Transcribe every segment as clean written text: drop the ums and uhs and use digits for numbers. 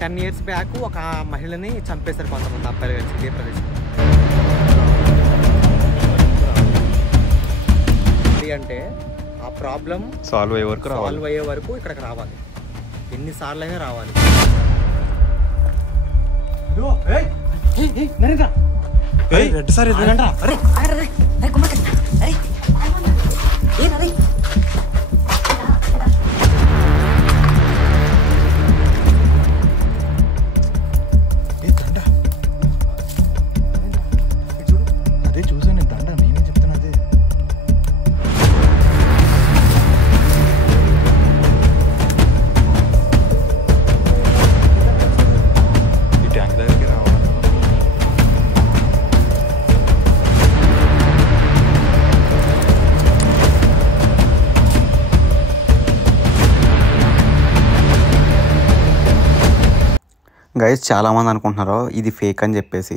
10 years back ఒక మహిళని చంపేశారు కొంతమంది అబ్బాయిలు కలిసి ఇదే ప్రదేశం. అంటే ఆ ప్రాబ్లం సాల్వ్ అయ్యే వరకు ఇక్కడికి రావాలి. ఎన్నిసార్లు అయినా రావాలి. గైస్ చాలామంది అనుకుంటున్నారు ఇది ఫేక్ అని చెప్పేసి.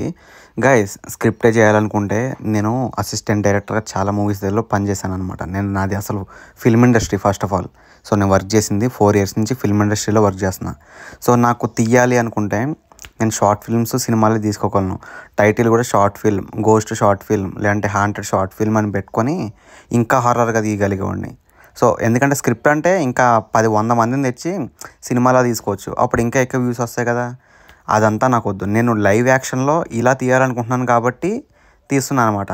గైస్ స్క్రిప్టే చేయాలనుకుంటే నేను అసిస్టెంట్ డైరెక్టర్గా చాలా మూవీస్ దగ్గర పనిచేశాను అనమాట. నాది అసలు film industry first of all. So నేను వర్క్ చేసింది 4 years నుంచి ఫిల్మ్ ఇండస్ట్రీలో వర్క్ చేస్తున్నా. సో నాకు తీయాలి అనుకుంటే నేను షార్ట్ ఫిల్మ్స్ సినిమాలు తీసుకోగలను. టైటిల్ కూడా short film, ghost short film, లేదంటే హాంటెడ్ షార్ట్ ఫిల్మ్ అని పెట్టుకొని ఇంకా హారర్గా తీయగలిగేవాడిని. సో ఎందుకంటే స్క్రిప్ట్ అంటే ఇంకా 10-100 మందిని తెచ్చి సినిమాలో తీసుకోవచ్చు. అప్పుడు ఇంకా ఎక్కువ వ్యూస్ వస్తాయి కదా. అదంతా నాకు వద్దు. నేను లైవ్ యాక్షన్లో ఇలా తీయాలనుకుంటున్నాను కాబట్టి తీస్తున్నాను అనమాట.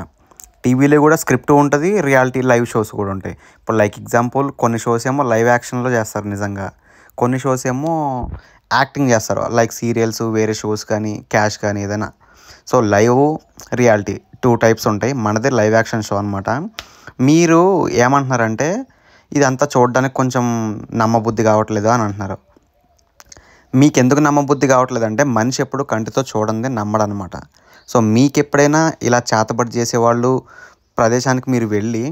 టీవీలో కూడా స్క్రిప్ట్ ఉంటుంది, రియాలిటీ లైవ్ షోస్ కూడా ఉంటాయి. ఇప్పుడు లైక్ ఎగ్జాంపుల్ కొన్ని షోస్ ఏమో లైవ్ యాక్షన్లో చేస్తారు నిజంగా, కొన్ని షోస్ ఏమో యాక్టింగ్ చేస్తారు లైక్ సీరియల్స్, వేరే షోస్ కానీ క్యాష్ కానీ ఏదైనా. సో లైవ్, రియాలిటీ 2 types ఉంటాయి. మనదే లైవ్ యాక్షన్ షో అనమాట. మీరు ఏమంటున్నారంటే ఇదంతా చూడడానికి కొంచెం నమ్మబుద్ధి కావట్లేదు అని అంటున్నారు. మీకు ఎందుకు నమ్మబుద్ధి కావట్లేదంటే మనిషి ఎప్పుడు కంటితో చూడండి నమ్మడనమాట. సో మీకు ఎప్పుడైనా ఇలా చేతబడి చేసేవాళ్ళు ప్రదేశానికి మీరు వెళ్ళి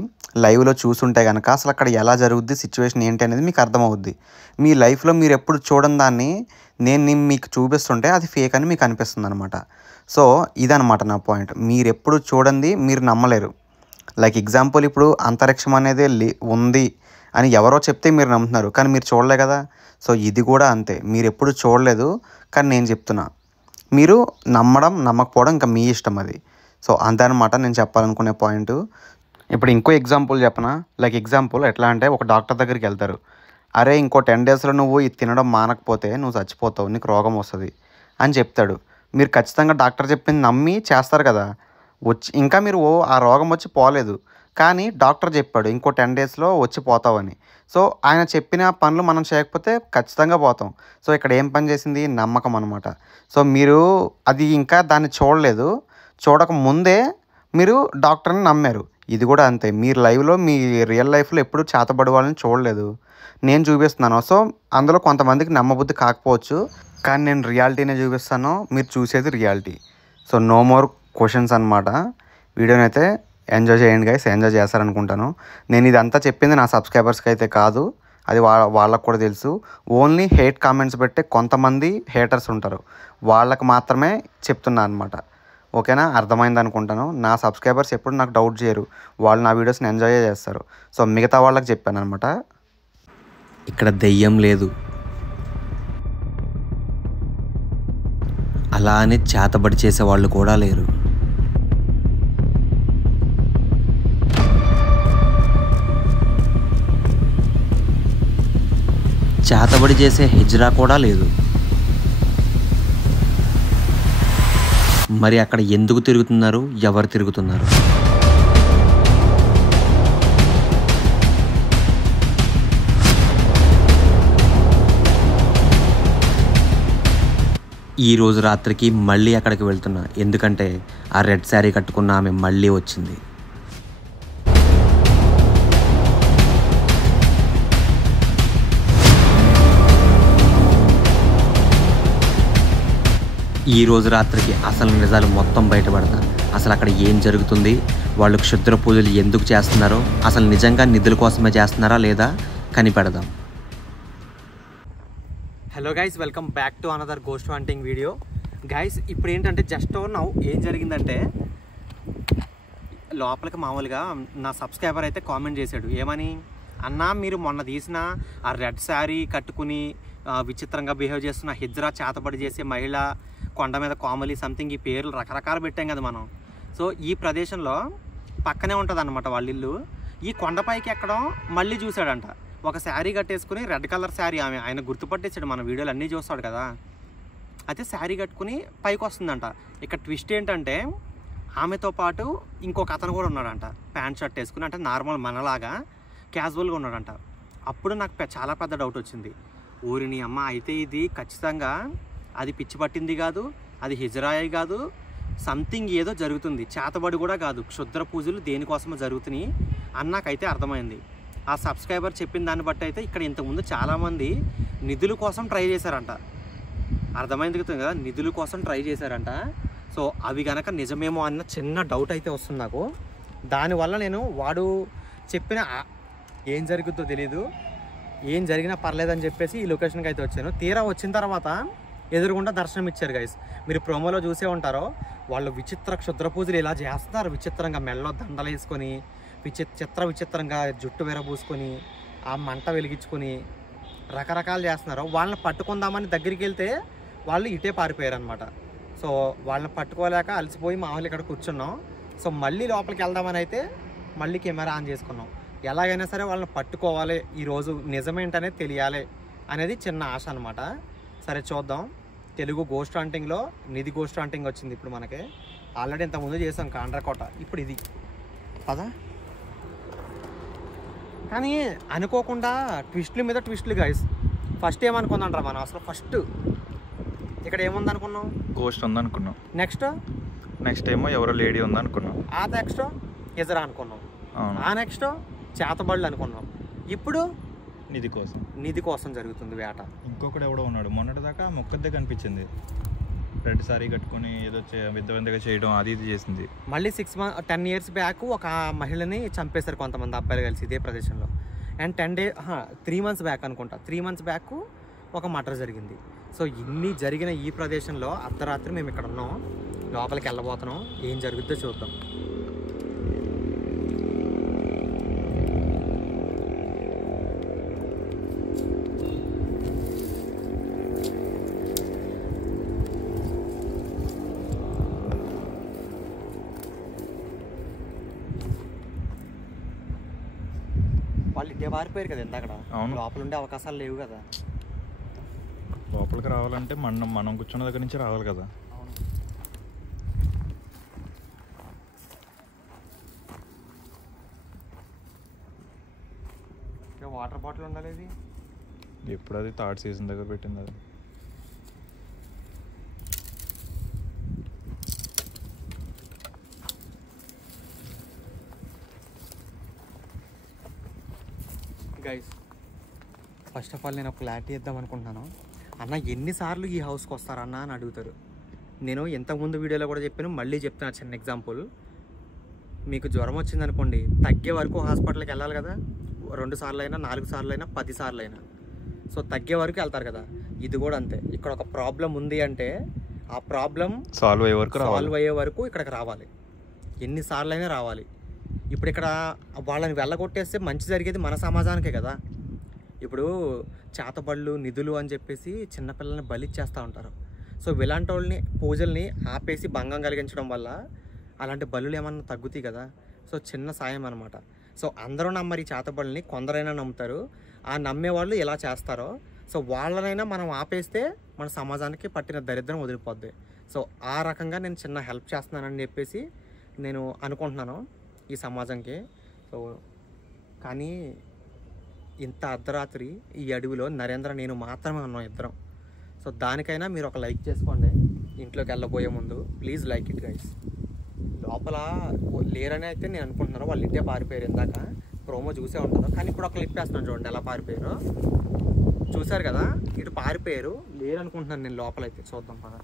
లైవ్లో చూసుంటే కనుక అసలు అక్కడ ఎలా జరుగుద్ది, సిచ్యువేషన్ ఏంటి అనేది మీకు అర్థమవుద్ది. మీ లైఫ్లో మీరు ఎప్పుడు చూడని దాన్ని నేను మీకు చూపిస్తుంటే అది ఫేక్ అని మీకు అనిపిస్తుంది అనమాట. సో ఇదనమాట నా పాయింట్. మీరు ఎప్పుడు చూడండి మీరు నమ్మలేరు. లైక్ ఎగ్జాంపుల్ ఇప్పుడు అంతరిక్షం అనేది ఉంది అని ఎవరో చెప్తే మీరు నమ్ముతున్నారు, కానీ మీరు చూడలే కదా. సో ఇది కూడా అంతే. మీరు ఎప్పుడు చూడలేదు కానీ నేను చెప్తున్నా, మీరు నమ్మడం నమ్మకపోవడం ఇంకా మీ ఇష్టం అది. సో అంతేనమాట నేను చెప్పాలనుకునే పాయింట్. ఇప్పుడు ఇంకో ఎగ్జాంపుల్ చెప్పనా. లైక్ ఎగ్జాంపుల్ ఎట్లా అంటే ఒక డాక్టర్ దగ్గరికి వెళ్తారు. అరే ఇంకో 10 daysలో నువ్వు ఇది తినడం మానకపోతే నువ్వు చచ్చిపోతావు, నీకు రోగం వస్తుంది అని చెప్తాడు. మీరు ఖచ్చితంగా డాక్టర్ చెప్పింది నమ్మి చేస్తారు కదా. ఇంకా మీరు ఆ రోగం వచ్చి పోలేదు, కానీ డాక్టర్ చెప్పాడు ఇంకో 10 daysలో వచ్చి పోతావని. సో ఆయన చెప్పిన పనులు మనం చేయకపోతే ఖచ్చితంగా పోతాం. సో ఇక్కడ ఏం పని చేసింది? నమ్మకం అనమాట. సో మీరు అది ఇంకా దాన్ని చూడలేదు, చూడక ముందే మీరు డాక్టర్ని నమ్మారు. ఇది కూడా అంతే. మీరు లైవ్లో మీ రియల్ లైఫ్లో ఎప్పుడు చేతబడి వాళ్ళని చూడలేదు, నేను చూపిస్తున్నాను. సో అందులో కొంతమందికి నమ్మబుద్ధి కాకపోవచ్చు, కానీ నేను రియాలిటీనే చూపిస్తాను, మీరు చూసేది reality. So no more questions అనమాట. వీడియోని అయితే ఎంజాయ్ చేయండి గైస్, ఎంజాయ్ చేస్తారనుకుంటాను. నేను ఇదంతా చెప్పింది నా సబ్స్క్రైబర్స్కి అయితే కాదు, అది వాళ్ళకు కూడా తెలుసు. ఓన్లీ హేట్ కామెంట్స్ పెట్టే కొంతమంది హేటర్స్ ఉంటారు, వాళ్ళకి మాత్రమే చెప్తున్నా అనమాట. ఓకేనా, అర్థమైంది అనుకుంటాను. నా సబ్స్క్రైబర్స్ ఎప్పుడు నాకు డౌట్ చేయరు, వాళ్ళు నా వీడియోస్ని ఎంజాయ్ చేస్తారు. సో మిగతా వాళ్ళకి చెప్పాను అనమాట. ఇక్కడ దెయ్యం లేదు, అలా అని చేతబడి చేసేవాళ్ళు కూడా లేరు. చేతబడి చేసే హిజ్రా కూడా లేదు. మరి అక్కడ ఎందుకు తిరుగుతున్నారు, ఎవరు తిరుగుతున్నారు? ఈరోజు రాత్రికి మళ్ళీ అక్కడికి వెళ్తున్నా, ఎందుకంటే ఆ రెడ్ శారీ కట్టుకున్న ఆమె మళ్ళీ వచ్చింది. ఈరోజు రాత్రికి అసలు నిజాలు మొత్తం బయటపడతా. అసలు అక్కడ ఏం జరుగుతుంది, వాళ్ళు క్షుద్ర పూజలు ఎందుకు చేస్తున్నారో, అసలు నిజంగా నిధుల కోసమే చేస్తున్నారా లేదా కనిపెడదాం. Hello guys, welcome back to another ghost hunting video. Guys ఇప్పుడు ఏంటంటే జస్ట్ నౌ ఏం జరిగిందంటే లోపలికి మామూలుగా నా సబ్స్క్రైబర్ అయితే కామెంట్ చేశాడు. ఏమని? అన్నా మీరు మొన్న తీసిన ఆ రెడ్ శారీ కట్టుకుని విచిత్రంగా బిహేవ్ చేస్తున్న హిజ్రా, చేతబడి చేసే మహిళ, కొండ మీద కోమలి, సంథింగ్ ఈ పేర్లు రకరకాలు పెట్టాం కదా మనం. సో ఈ ప్రదేశంలో పక్కనే ఉంటుంది అన్నమాట వాళ్ళ ఇల్లు. ఈ కొండపైకి ఎక్కడం మళ్ళీ చూశాడంట. ఒక శారీ కట్టేసుకుని, రెడ్ కలర్ శారీ, ఆయన గుర్తుపట్టేసాడు, మన వీడియోలు అన్నీ చూస్తాడు కదా. అయితే శారీ కట్టుకుని పైకి వస్తుందంట. ఇక్కడ ట్విస్ట్ ఏంటంటే ఆమెతో పాటు ఇంకొక అతను కూడా ఉన్నాడంట, ప్యాంట్ షర్ట్ వేసుకుని, అంటే నార్మల్ మనలాగా క్యాజువల్గా ఉన్నాడంట. అప్పుడు నాకు చాలా పెద్ద డౌట్ వచ్చింది. ఊరిని అమ్మ, అయితే ఇది ఖచ్చితంగా అది పిచ్చి పట్టింది కాదు, అది హిజ్రాయి కాదు, సంథింగ్ ఏదో జరుగుతుంది, చేతబడి కూడా కాదు, క్షుద్ర పూజలు దేనికోసమో జరుగుతున్నాయి అని నాకైతే అర్థమైంది. ఆ సబ్స్క్రైబర్ చెప్పిన దాన్ని బట్టి అయితే ఇక్కడ ఇంతకుముందు చాలామంది నిధుల కోసం ట్రై చేశారంట. అర్థమైంది కదా, నిధుల కోసం ట్రై చేశారంట. సో అవి కనుక నిజమేమో అన్న చిన్న డౌట్ అయితే వస్తుంది నాకు. దానివల్ల నేను వాడు చెప్పిన ఏం జరుగుతుందో తెలీదు, ఏం జరిగినా పర్లేదని చెప్పేసి ఈ లొకేషన్కి అయితే వచ్చాను. తీరా వచ్చిన తర్వాత ఎదురుగుండా దర్శనం ఇచ్చారు గైస్. మీరు ప్రోమోలో చూసే ఉంటారో, వాళ్ళు క్షుద్ర పూజలు ఇలా చేస్తున్నారు. విచిత్రంగా మెల్లో దండలు వేసుకొని, విచిత్రంగా జుట్టు విరబూసుకొని, ఆ మంట వెలిగించుకొని రకరకాలు చేస్తున్నారు. వాళ్ళని పట్టుకుందామని దగ్గరికి వెళ్తే వాళ్ళు ఇటే పారిపోయారు అనమాట. సో వాళ్ళని పట్టుకోలేక అలసిపోయి మా వాళ్ళు ఇక్కడ కూర్చున్నాం. సో మళ్ళీ లోపలికి వెళ్దామని అయితే మళ్ళీ కెమెరా ఆన్ చేసుకున్నాం. ఎలాగైనా సరే వాళ్ళని పట్టుకోవాలి, ఈరోజు నిజమేంటనేది తెలియాలి అనేది చిన్న ఆశ అనమాట. సరే చూద్దాం. తెలుగు గోస్ట్ హంటింగ్లో నిధి గోస్ట్ హంటింగ్ వచ్చింది ఇప్పుడు మనకి. ఆల్రెడీ ఇంతకుముందు చేసాం కాండ్రకోట, ఇప్పుడు ఇది పదా. కానీ అనుకోకుండా ట్విస్టుల మీద ట్విస్టులు గైస్. ఫస్ట్ ఏమనుకుందాంట్రా మనం, అసలు ఫస్ట్ ఇక్కడ ఏముంది అనుకున్నాం, గోస్ట్ ఉందనుకున్నాం. నెక్స్ట్ ఏమో ఎవరో లేడీ ఉందనుకున్నాం. ఆ నెక్స్ట్ హిజ్రా అనుకున్నాం. ఆ నెక్స్ట్ చేతబడులు అనుకున్నాం. ఇప్పుడు నిధి కోసం జరుగుతుంది వేట. ఇంకొకటి ఎవడో ఉన్నాడు, మొన్నటిదాకా మొక్కదే కనిపించింది, రెడ్ సారీ కట్టుకుని ఏదో వింతగా చేయడం అది ఇది చేసింది. మళ్ళీ 10 years బ్యాక్ ఒక మహిళని చంపేశారు కొంతమంది అబ్బాయిలు కలిసి ఇదే ప్రదేశంలో. అండ్ 3 months బ్యాక్ అనుకుంటా, 3 months బ్యాక్ ఒక మర్డర్ జరిగింది. సో ఇన్ని జరిగిన ఈ ప్రదేశంలో అర్ధరాత్రి మేము ఇక్కడ ఉన్నాం, లోపలికి వెళ్ళబోతున్నాం. ఏం జరుగుతుందో చూద్దాం. వాళ్ళు ఇటే పారిపోయారు కదా ఇందాక. లోపల ఉండే అవకాశాలు లేవు కదా. లోపలికి రావాలంటే మనం కూర్చున్న దగ్గర నుంచి రావాలి కదా. వాటర్ బాటిల్ ఉండాలి. ఇది ఎప్పుడు అది థర్డ్ సీజన్ దగ్గర పెట్టింది అది. గైస్ ఫస్ట్ ఆఫ్ ఆల్ నేను ఒక క్లారిటీ ఇద్దాం అనుకుంటున్నాను. అన్న ఎన్నిసార్లు ఈ హౌస్కి వస్తారన్నా అని అడుగుతారు. నేను ఇంతకుముందు వీడియోలో కూడా చెప్పాను, మళ్ళీ చెప్తున్నా చిన్న ఎగ్జాంపుల్. మీకు జ్వరం వచ్చిందనుకోండి, తగ్గే వరకు హాస్పిటల్కి వెళ్ళాలి కదా. 2 సార్లు అయినా, 4 సార్లు అయినా, 10 సార్లు అయినా. సో తగ్గే వరకు వెళ్తారు కదా. ఇది కూడా అంతే. ఇక్కడ ఒక ప్రాబ్లం ఉంది అంటే ఆ ప్రాబ్లం సాల్వ్ అయ్యే వరకు ఇక్కడికి రావాలి. ఎన్నిసార్లు అయినా రావాలి. ఇప్పుడు ఇక్కడ వాళ్ళని వెళ్ళగొట్టేస్తే మంచి జరిగేది మన సమాజానికే కదా. ఇప్పుడు చేతబళ్ళు, నిధులు అని చెప్పేసి చిన్నపిల్లల్ని బలిచ్చేస్తూ ఉంటారు. సో ఇలాంటి వాళ్ళని, పూజల్ని ఆపేసి భంగం కలిగించడం వల్ల అలాంటి బలులు ఏమన్నా తగ్గుతాయి కదా. సో చిన్న సాయం అనమాట. సో అందరూ నమ్మరు ఈ చేతబడుల్ని, కొందరైనా నమ్ముతారు. ఆ నమ్మేవాళ్ళు ఎలా చేస్తారో, సో వాళ్ళనైనా మనం ఆపేస్తే మన సమాజానికి పట్టిన దరిద్రం వదిలిపోద్ది. సో ఆ రకంగా నేను చిన్న హెల్ప్ చేస్తున్నానని చెప్పేసి నేను అనుకుంటున్నాను ఈ సమాజంకి. సో కానీ ఇంత అర్ధరాత్రి ఈ అడవిలో నరేంద్ర, నేను మాత్రమే ఉన్నాం ఇద్దరం. సో దానికైనా మీరు ఒక లైక్ చేసుకోండి ఇంట్లోకి వెళ్ళబోయే ముందు. Please like it guys. లోపల లేరని అయితే నేను అనుకుంటున్నాను. వాళ్ళు ఇట్టే పారిపోయారు. ఇందాక ప్రోమో చూసే ఉంటారు, కానీ ఇప్పుడు ఒక క్లిప్ వేస్తున్నాను చూడండి ఎలా పారిపోయారు. చూసారు కదా, ఇటు పారిపోయారు. లేరు అనుకుంటున్నాను నేను లోపలైతే. చూద్దాం పద.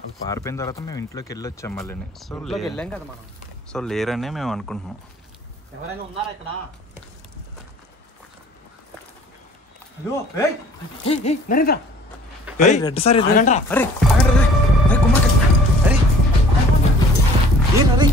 వాళ్ళు పారిపోయిన తర్వాత మేము ఇంట్లోకి వెళ్ళొచ్చాం మళ్ళీ. సో వెళ్ళాం కదా మనం. సో లేరనే మేము అనుకుంటున్నాం. ఎవరైనా ఉన్నారా ఇక్కడ? హలో నరేంద్ర, రెడ్ సారీ రండ్రా. అరే కుమార్, అరే అరే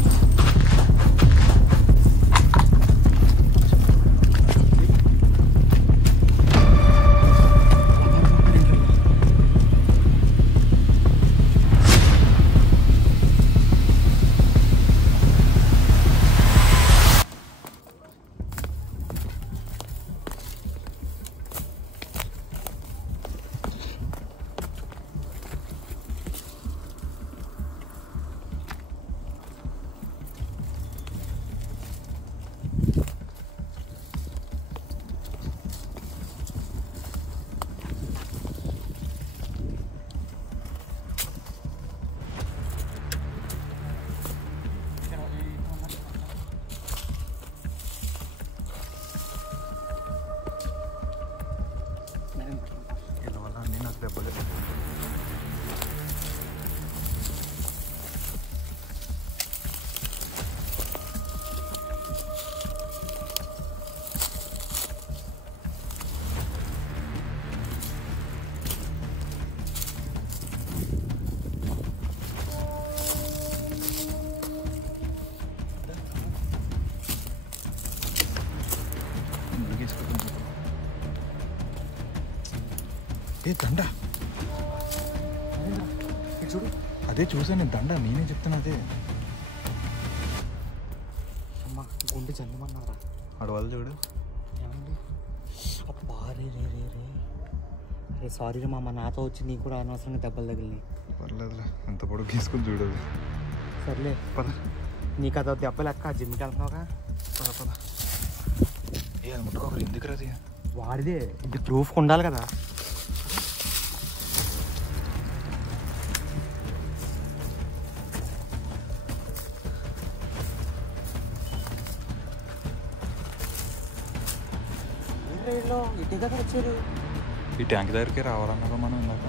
దెబ్బలు. ఏ దండ చూడు, అదే చూసాను నేను, దండ నేనే చెప్తాను అదే. అమ్మా గుండె జల్లమన్నారా అడవాళ్ళు చూడు. ఏమండి అబ్బా రే రే రే రే అరే సారీ రే మామ, నాతో వచ్చి నీకు కూడా అనవసరంగా దెబ్బలు తగిలినాయి. పర్లేదులే, ఎంత పొడుగు గీసుకుని చూడదు. సర్లే పద. నీకు అదో దెబ్బ లెక్క జిమ్కి వెళ్తున్నావుగా. పద పద. ఏ అది ముట్టుకోకరు, ఎందుకు రాది? వాడిదే, ఇది ప్రూఫ్ ఉండాలి కదా. ఇంటి దగ్గర వచ్చారు. ఈ ట్యాంక్ దగ్గరికి రావాలన్నాగా మనం ఇందాక.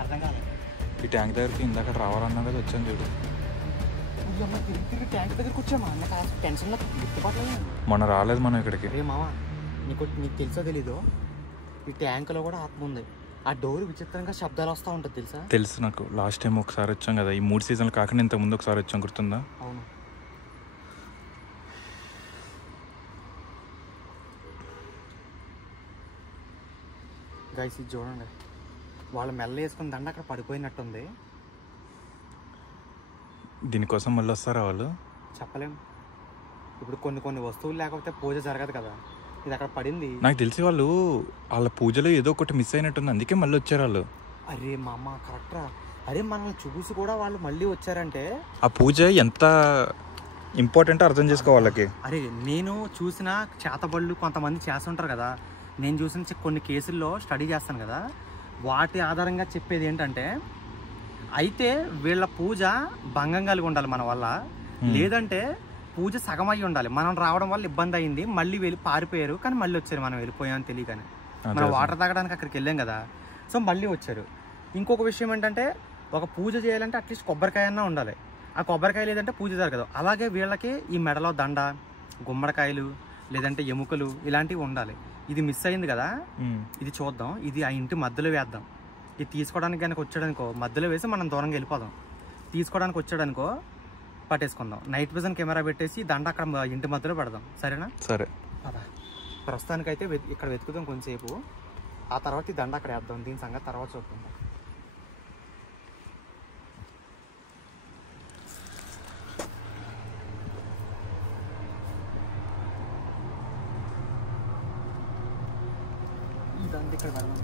అర్థం కాలేదు. ఈ ట్యాంక్ దగ్గరికి ఇందాక రావాలన్నా కదా వచ్చాను చూడు. తిరిగి ట్యాంక్ దగ్గరికి వచ్చామా, నాకు టెన్షన్లో గుర్తుపట్టలేదు. మొన్న రాలేదు మనం ఇక్కడికి. రే మామ, నీకు తెలుసో తెలీదు, ఈ ట్యాంకులో కూడా ఆత్మ ఉంది. ఆ డోర్ విచిత్రంగా శబ్దాలు వస్తూ ఉంటుంది తెలుసా? తెలుసు నాకు. లాస్ట్ టైం ఒకసారి వచ్చాం కదా, ఈ 3 సీజన్లు కాకుండా ఇంత ముందు ఒకసారి వచ్చాం, గుర్తుందా? అవును. గైస్ ఇది చూడండి, వాళ్ళ మెల్ల వేసుకుని దండ అక్కడ పడిపోయినట్టుంది. దీనికోసం మళ్ళీ వస్తారా వాళ్ళు? చెప్పలేము. ఇప్పుడు కొన్ని వస్తువులు లేకపోతే పూజ జరగదు కదా. ఇది అక్కడ పడింది. నాకు తెలిసి వాళ్ళు వాళ్ళ పూజలో ఏదో ఒకటి మిస్ అయినట్టుంది, అందుకే మళ్ళీ వచ్చారు వాళ్ళు. అరే మా అమ్మ కరెక్టరా. అరే మనల్ని చూసి కూడా వాళ్ళు మళ్ళీ వచ్చారంటే ఆ పూజ ఎంత ఇంపార్టెంట్ అర్థం చేసుకో వాళ్ళకి. అరే నేను చూసిన చేతబళ్ళు కొంతమంది చేస్తుంటారు కదా, నేను చూసిన కొన్ని కేసుల్లో స్టడీ చేస్తాను కదా, వాటి ఆధారంగా చెప్పేది ఏంటంటే, అయితే వీళ్ళ పూజ భంగం కలిగి ఉండాలి మన వల్ల, లేదంటే పూజ సగం అయ్యి ఉండాలి. మనం రావడం వల్ల ఇబ్బంది అయింది, మళ్ళీ వెళ్ళి పారిపోయారు, కానీ మళ్ళీ వచ్చారు, మనం వెళ్ళిపోయామని తెలియగానే. మనం వాటర్ తాగడానికి అక్కడికి వెళ్ళాం కదా, సో మళ్ళీ వచ్చారు. ఇంకొక విషయం ఏంటంటే, ఒక పూజ చేయాలంటే అట్లీస్ట్ కొబ్బరికాయ అన్నా ఉండాలి. ఆ కొబ్బరికాయ లేదంటే పూజ జరగదు. అలాగే వీళ్ళకి ఈ మెడలో దండ, గుమ్మడికాయలు, లేదంటే ఎముకలు ఇలాంటివి ఉండాలి. ఇది మిస్ అయింది కదా, ఇది చూద్దాం. ఇది ఆ ఇంటి మధ్యలో వేద్దాం. ఇది తీసుకోవడానికి కనుక వచ్చాడనుకో, మధ్యలో వేసి మనం దూరంగా వెళ్ళిపోదాం. తీసుకోవడానికి వచ్చాడనుకో పట్టేసుకుందాం. నైట్ విజన్ కెమెరా పెట్టేసి దండ అక్కడ ఇంటి మధ్యలో పెడదాం, సరేనా? సరే. అదా ప్రస్తుతానికైతే ఇక్కడ వెతుకుదాం కొంచెంసేపు, ఆ తర్వాత ఈ దండ అక్కడ వేద్దాం. దీని సంగతి తర్వాత చూద్దాం. ఇదంతా ఇక్కడ పెడదాం.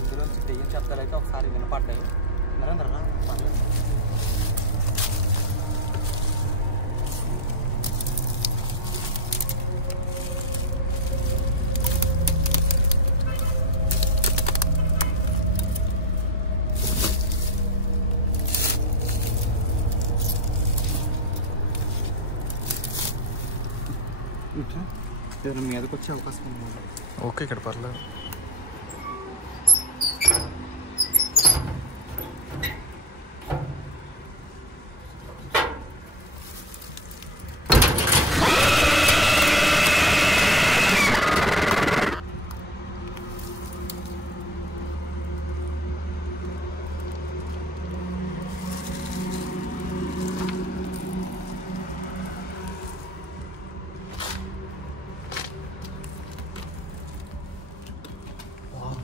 ఇందులోంచి దెయ్యం శబ్దాలు అయితే ఒకసారి వినపడ్డాయి. నరేంద్ర పర్లేదు. ఏదైనా మీదకి వచ్చే అవకాశం ఉంది. ఓకే, ఇక్కడ పర్లేదు.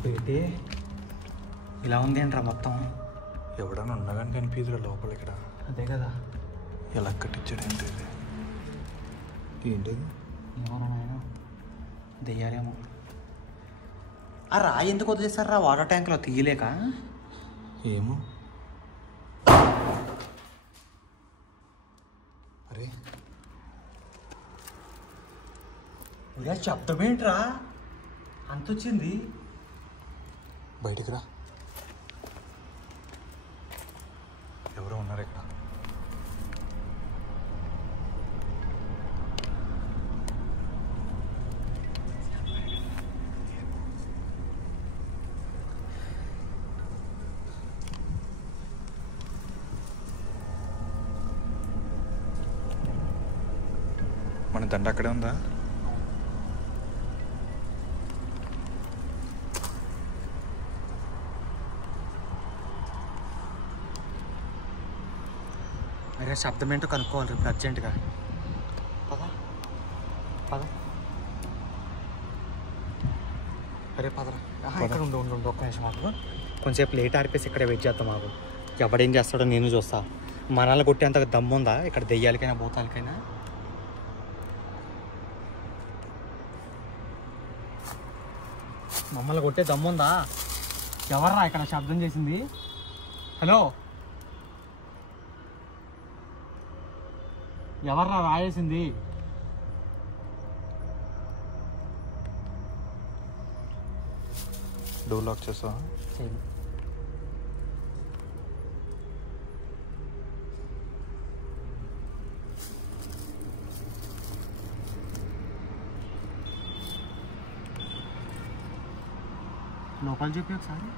ఏంటి ఇలా ఉంది ఏంట్రా మొత్తం? ఎవడన్నా ఉండగానే కనిపించరా లోపల ఇక్కడ? అదే కదా, ఎలా కట్టించాడు ఏంటి? ఏంటిది? ఏమన్నా నాయన దెయ్యాలేమో. ఆ రాయి ఎందుకు వదిలేస్తారా వాటర్ ట్యాంక్లో తీయలేక? ఏమో. అరే శబ్దం ఏంట్రా అంత వచ్చింది? బయటికి రా, ఎవరో ఉన్నారు ఇక్కడ. మన దండ అక్కడే ఉందా? అరే శబ్దం ఏంటో కనుక్కోవాలి ఇప్పుడు అర్జెంటుగా. పద అరే పదరా. ఇక్కడ ఉండు ఒక్క నిమిషం మాకు కొంచెంసేపు లేట్ ఆడిపేసి ఇక్కడ వెయిట్ చేస్తాం. మాకు ఎవడేం చేస్తాడో నేను చూస్తా. మనల్ని కొట్టేంత దమ్ముందా ఇక్కడ దెయ్యాలకైనా భూతాలకైనా? మమ్మల్ని కొట్టే దమ్ముందా? ఎవర్రా ఇక్కడ శబ్దం చేసింది? హలో, ఎవర్రా రాయేసింది? డోర్ లాక్ చేస్తా. లోపల చూపి ఒకసారి.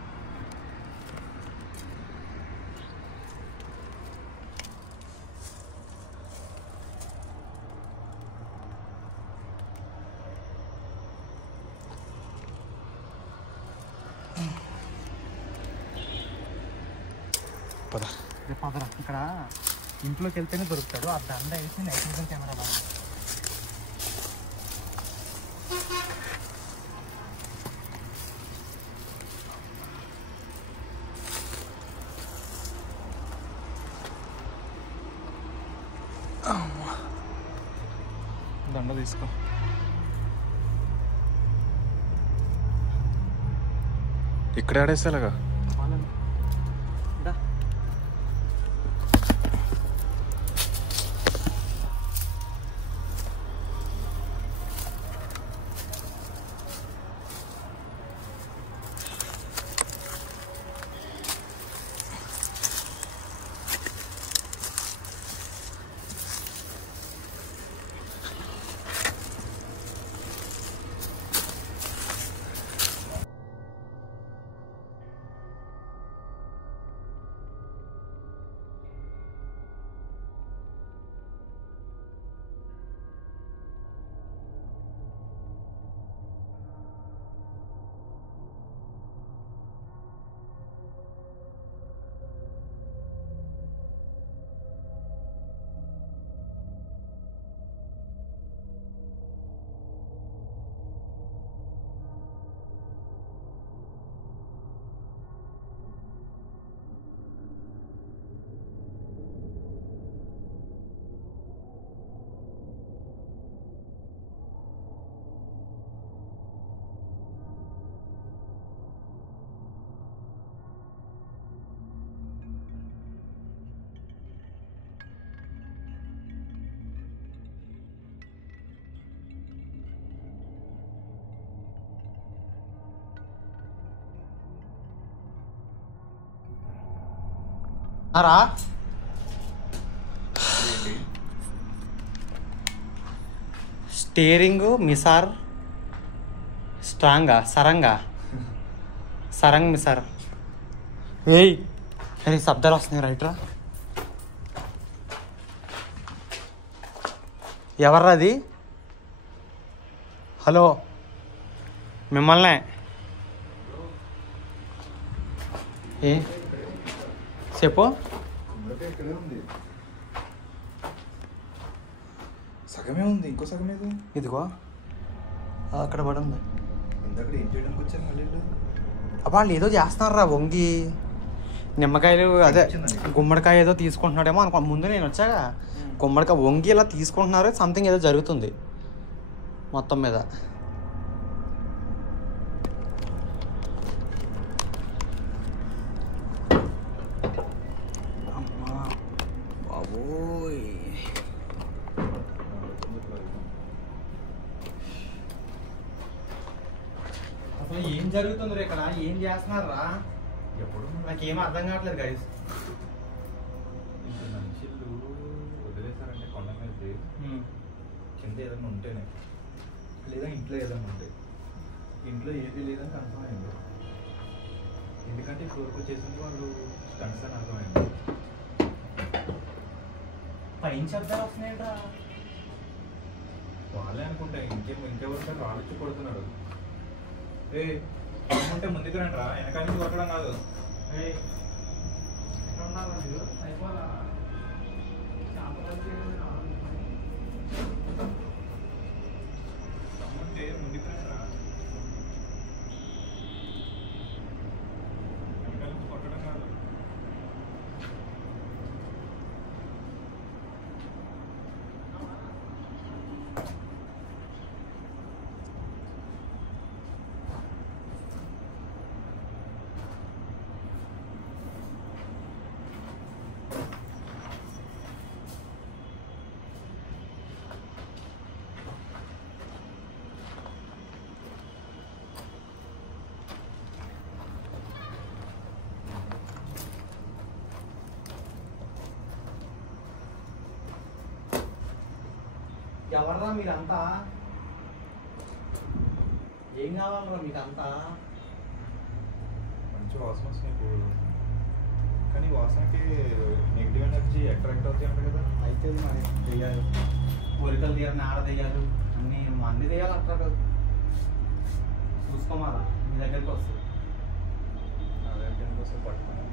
పదరా. ఇక్కడ ఇంట్లోకి వెళ్తేనే దొరుకుతాడు. ఆ దండ వేసి నైట్ విజన్ కెమెరా బాగా. దండ తీసుకో. ఇక్కడే ఆడేస్తాలాగా. రా. స్టీరింగ్ మిసార్ స్ట్రాంగా సరంగ్ మిసార్. ఏయ్ అరే శబ్దాలు వస్తున్నాయి. రైట్రా. ఎవర్రా అది? హలో, మిమ్మల్నే. ఏ చెప్పు. సగమే ఉంది, ఇంకో సగం ఏదో. ఇదిగో అక్కడ పడి ఉంది. ఇందాక ఏం చేయడానికి వచ్చారు మళ్ళీ? వాళ్ళు ఏదో చేస్తున్నారా వంగి. నిమ్మకాయలు అదే గుమ్మడికాయ ఏదో తీసుకుంటున్నాడేమో అనుకో. ముందు నేను వచ్చాగా గుమ్మడికాయ వంగి ఇలా తీసుకుంటున్నారు. సంథింగ్ ఏదో జరుగుతుంది మొత్తం మీద. ఏం జరుగుతుంది ఇక్కడ? ఏం చేస్తున్నారా? ఎప్పుడు నాకేం అర్థం కావట్లేదు గైస్. మనుషులు వదిలేశారంటే కొండ మీద కింద ఏదైనా ఉంటేనే, లేదా ఇంట్లో ఏదైనా ఉంటే. ఇంట్లో ఏది లేదని కన్ఫర్మ్ అయింది. ఎందుకంటే ఇప్పుడు చేసింది వాళ్ళు స్టంట్స్ అని అర్థమైంది. పైన శబ్దాలు వస్తున్నాయంట్రా. వాళ్ళే అనుకుంటా, ఇంకెవరిసారి రాళ్ళొచ్చి కొడుతున్నాడు. ఏ అంటే ముందుకు రండి రా, వెనకాల నుంచి కొట్టడం కాదు. అంటే ముందుకు రండి రా, వెనకాల నుంచి కొట్టడం కాదు. ఎవర్రా మీరంతా? ఏం కావాలరా మీకంతా? మంచి వాసన వస్తున్నాయి పువ్వులు, కానీ వాసనకి నెగిటివ్ ఎనర్జీ అట్రాక్ట్ అవుతాయి అంట కదా. అయితే మరి దెయ్యాలు, కోరికలు తీరని ఆడ దెయ్యాలు అన్ని దెయ్యాలు అట్రాక్ట్ చూసుకోమారా మీ దగ్గరికి వస్తుంది. నా దగ్గరికి వస్తే పట్టుకుని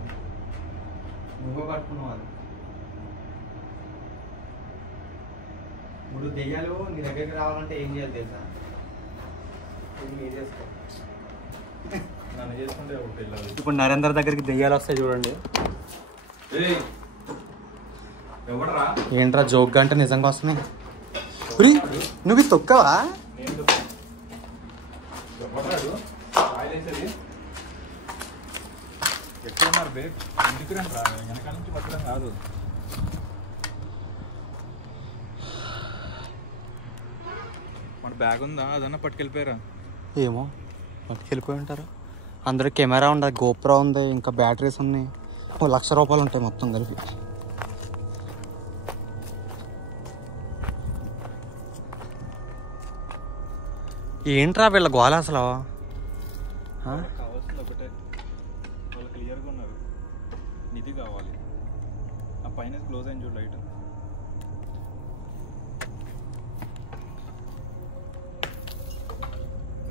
నువ్వే పట్టుకున్నావు అది. ఇప్పుడు దెయ్యాలు నీ దగ్గరికి రావాలంటే ఏం చేయాలి తెలుసా? ఇది మీరు చేసుకో. నన్ను చేసుకుంటే ఒకటి వెళ్ళాలి. ఇప్పుడు నరేందర్ దగ్గరికి దెయ్యాలు వస్తాయి చూడండి. ఎవడరా? ఏంట్రా జోక్గా అంటే నిజంగా వస్తున్నాయి. నువ్వు ఇది తొక్కవా? ఎవడాడు రాయలేసేది? ఎక్కడున్నారు బే? ఇంటికి రండి రా, వెనకాల నుంచి పట్టడం కాదు. మన బ్యాగ్ ఉందా? అదన్నా పట్టుకెళ్ళిపోయారా? ఏమో పట్టుకెళ్ళిపోయి ఉంటారు. అందరూ కెమెరా ఉండదు, గోప్రో ఉంది, ఇంకా బ్యాటరీస్ ఉన్నాయి. ₹1,00,000 ఉంటాయి మొత్తం కలిపి. ఏంట్రా వీళ్ళ గోల అసలు? కావాల్సింది ఒకటే, వాళ్ళు క్లియర్గా ఉన్నారు. నిధి కావాలి. ఆ పైన క్లోజ్ అయింది చూడు లైట్.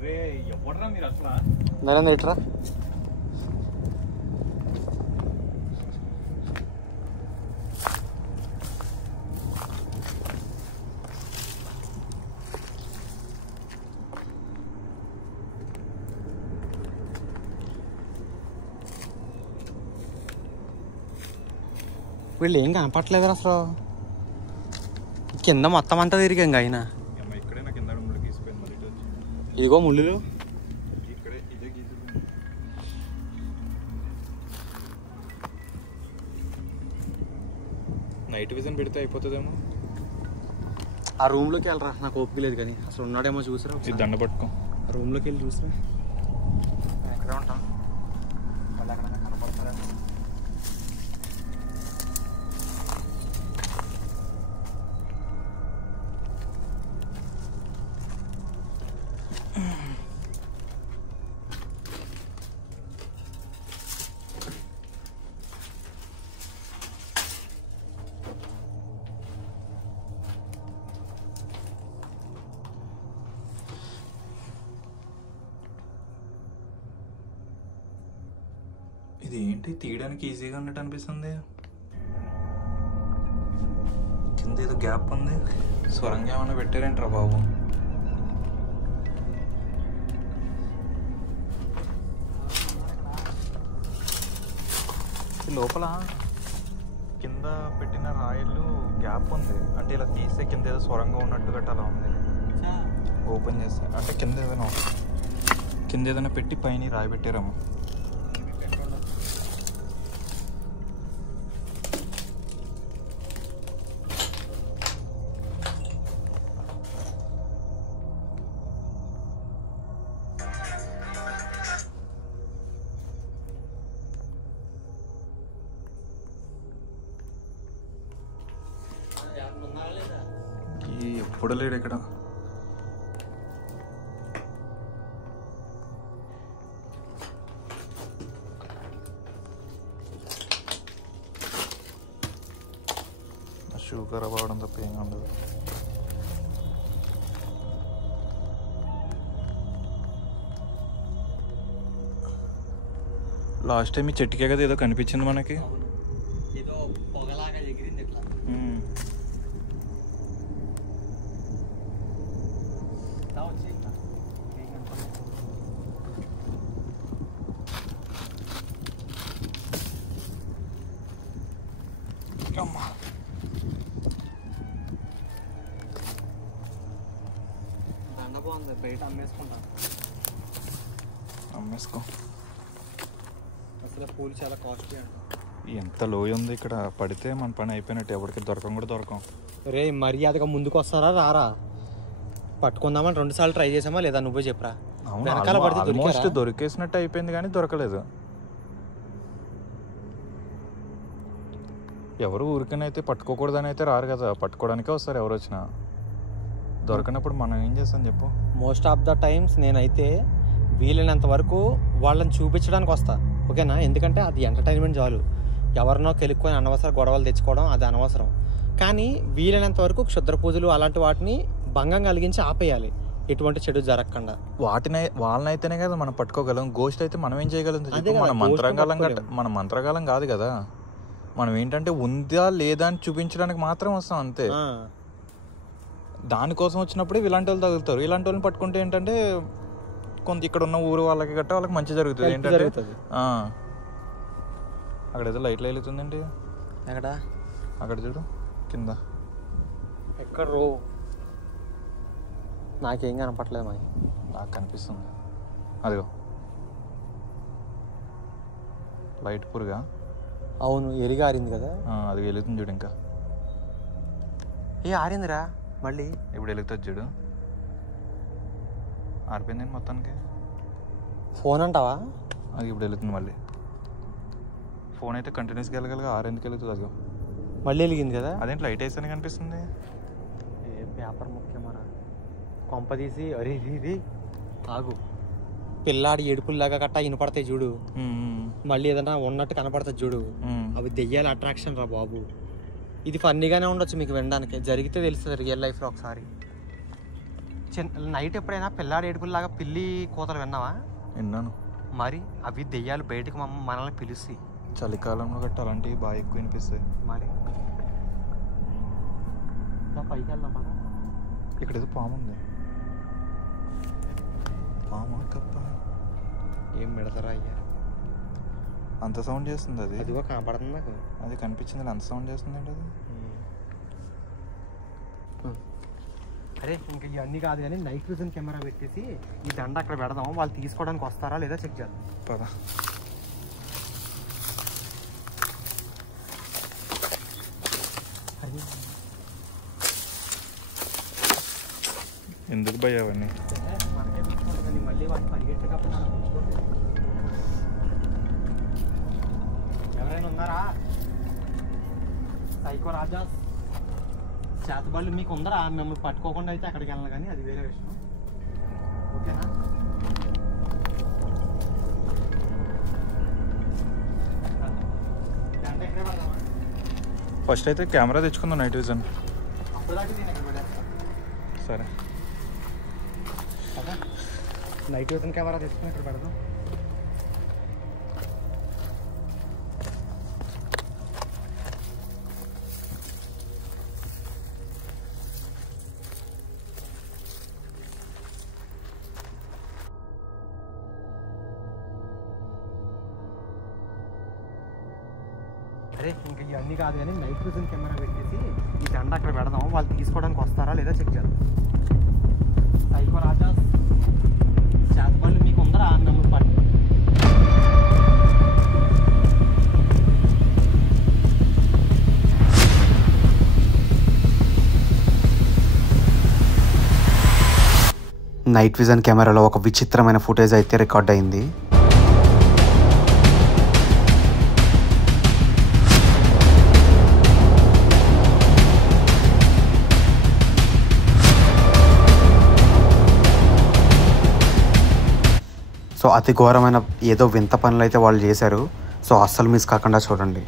రే ఎవడరా మీరు అసలు? నరేంద్ర ఇట్రా. వీళ్ళు ఏం కనపట్లేదు అసలు. కింద మొత్తం అంతా తిరిగాం ఆయన. ఇక్కడే నాకు కింద ముళ్ళు గీసిపోయింది. మరి ఇటు వచ్చి ఇదిగో ముళ్ళు. ఇక్కడే ఇదే గీసిపోయింది. నైట్ విజన్ పెడితే అయిపోతుందేమో. ఆ రూమ్లోకి వెళ్ళరా, నాకు ఓపిక లేదు కానీ. అసలు ఉన్నాడేమో చూసారా? ఇది దండ పట్టుకో. రూమ్లోకి వెళ్ళి చూసారా? ఎక్కడే ఉంటాం, మళ్ళీ అక్కడ కనపడతారేమో. ఇది ఏంటి తీయడానికి ఈజీగా ఉన్నట్టు అనిపిస్తుంది. కింద ఏదో గ్యాప్ ఉంది. స్వరంగా ఏమన్నా పెట్టారేంట్రా బాబు? లోపల కింద పెట్టిన రాయలు గ్యాప్ ఉంది. అంటే ఇలా తీస్తే కింద ఏదో స్వరంగా ఉన్నట్టు గట్ట అలా ఉంది. ఓపెన్ చేస్తే అంటే కింద ఏదైనా పెట్టి పైన రాయి పెట్టారేమో. ఎప్పుడు లేడు ఇక్కడ. షూ ఖరాబ్ అవడం తప్ప ఏం ఉండదు. లాస్ట్ టైం ఈ చెట్టుకే కదా ఏదో కనిపించింది మనకి. ఏదో పొగలాగా ఎగిరింది ఇట్లా. దండ బాగుంది, బయట అమ్మేసుకుంటాను. అమ్మేసుకో. అసలు పూలు చాలా కాస్ట్లీ అంట. ఎంత లోయ ఉంది ఇక్కడ, పడితే మన పని అయిపోయినట్టు, ఎవరికి దొరకం కూడా దొరకం. రే మర్యాదగా ముందుకు వస్తారా రారా? పట్టుకుందామని 2 సార్లు ట్రై చేసామా లేదా నువ్వే చెప్పరా? వెనకాల పడితే ఆల్మోస్ట్ దొరికేసినట్టు అయిపోయింది కానీ దొరకలేదు. ఎవరు ఊరికనైతే పట్టుకోకూడదని అయితే రారు కదా, పట్టుకోవడానికే వస్తారు ఎవరు వచ్చినా. దొరకనప్పుడు మనం ఏం చేస్తాం చెప్పు? మోస్ట్ ఆఫ్ ద టైమ్స్ నేనైతే వీలైనంత వరకు వాళ్ళని చూపించడానికి వస్తా, ఓకేనా? ఎందుకంటే అది ఎంటర్టైన్మెంట్ చాలు. ఎవరినో కెలుక్కొని అనవసర గొడవలు తెచ్చుకోవడం అది అనవసరం. కానీ వీలైనంత వరకు క్షుద్ర పూజలు అలాంటి వాటిని భంగం కలిగించి ఆపేయాలి, ఎటువంటి చెడు జరగకుండా. వాళ్ళనైతేనే కదా మనం పట్టుకోగలం. గోస్ట్ అయితే మనం ఏం చేయగలం? మన మంత్రగాలం కాదు కదా. మనం ఏంటంటే ఉందా లేదా అని చూపించడానికి మాత్రం వస్తాం అంతే. దానికోసం వచ్చినప్పుడే ఇలాంటి వాళ్ళు తగులుతారు. ఇలాంటి వాళ్ళని పట్టుకుంటే ఏంటంటే కొంత ఇక్కడ ఉన్న ఊరు వాళ్ళకి గట్ట వాళ్ళకి మంచి జరుగుతుంది. ఏంటంటే అక్కడ ఏదో లైట్లు వెళ్తుందండి. ఎక్కడ? అక్కడ చూడు కింద. ఎక్కడ రో? నాకేం కనపట్లేదు. మరి నాకు కనిపిస్తుంది. అదిగో లైట్ పురుగా. అవును, ఎరిగా ఆరింది కదా. అది వెలుగుతుంది చూడు. ఇంకా ఆరిందిరా మళ్ళీ. ఇప్పుడు వెలుగుతుంది చూడు. ఆరిపోయింది మొత్తానికి. ఫోన్ అంటావా? అది ఇప్పుడు వెలుగుతుంది మళ్ళీ. ఫోన్ అయితే కంటిన్యూస్గా వెళ్ళగలగా, ఎందుకు వెలుగుతుంది? అదిగో మళ్ళీ వెలిగింది కదా. అదేంటి లైట్ వేస్తేనే కనిపిస్తుంది. ఏ పేపర్ ముఖ్యమరా? కొంప తీసి అరే ఇది ఆగు, పిల్లాడి ఏడుపుల్లాగా గట్టా వినపడతాయి చూడు. మళ్ళీ ఏదైనా ఉన్నట్టు కనపడుతుంది చూడు. అవి దెయ్యాల అట్రాక్షన్ రా బాబు. ఇది ఫన్నీగానే ఉండొచ్చు మీకు వినడానికి, జరిగితే తెలుస్తుంది రియల్ లైఫ్లో. ఒకసారి నైట్ ఎప్పుడైనా పిల్లాడి ఏడుపుల్లాగా పిల్లి కోతలు విన్నావా? విన్నాను. మరి అవి దెయ్యాలు బయటకు మనల్ని పిలుస్తాయి. చలికాలంలో గట్ట అలాంటివి బాగా ఎక్కువ వినిపిస్తాయి. మరి పైకి వెళ్దాం పద. ఇక్కడ ఏదో పాము ఉంది. పాము కప్ప ఏం పెడతారా అయ్యా? అంత సౌండ్ చేస్తుంది అది. అదిగో కనపడుతుంది నాకు. అది కనిపించింది, అంత సౌండ్ చేస్తుంది అండి అది. అరే ఇంకా ఇవన్నీ కాదు కానీ నైట్ విజన్ కెమెరా పెట్టేసి ఈ దండ అక్కడ పెడదాం. వాళ్ళు తీసుకోవడానికి వస్తారా లేదా చెక్ చేద్దాం. పదా. ఎందుకు భయ అవన్నీ? మళ్ళీ వాళ్ళు పరిగెట్టేటప్పుడు ఎవరైనా ఉన్నారా? సైకో రాజా చేతబళ్ళు మీకు ఉందరా? మిమ్మల్ని పట్టుకోకుండా అయితే అక్కడికి వెళ్ళాలి, కానీ అది వేరే విషయం, ఓకేనా? ఫస్ట్ అయితే కెమెరా తెచ్చుకుందాం, నైట్ విజన్. అప్పుడు దాకా నేను ఎక్కడ పెడతాను. సరే నైట్ విజన్ కెమెరా తెచ్చుకుని ఇక్కడ పెడదాం. అరే ఇంకా ఇవన్నీ కాదు కానీ నైట్ విజన్ కెమెరా పెట్టేసి ఈ దండ అక్కడ పెడదాం. వాళ్ళు తీసుకోవడానికి వస్తారా లేదా చెక్ చేద్దాం. సైకో రాజా చేతబళ్ళు మీకు ఉందరా? మిమ్మల్ని పట్టు నైట్ విజన్ కెమెరాలో ఒక విచిత్రమైన ఫుటేజ్ అయితే రికార్డ్ అయింది. సో అతి ఘోరమైన ఏదో వింత పనులు అయితే వాళ్ళు చేశారు. సో అస్సలు మిస్ కాకుండా చూడండి.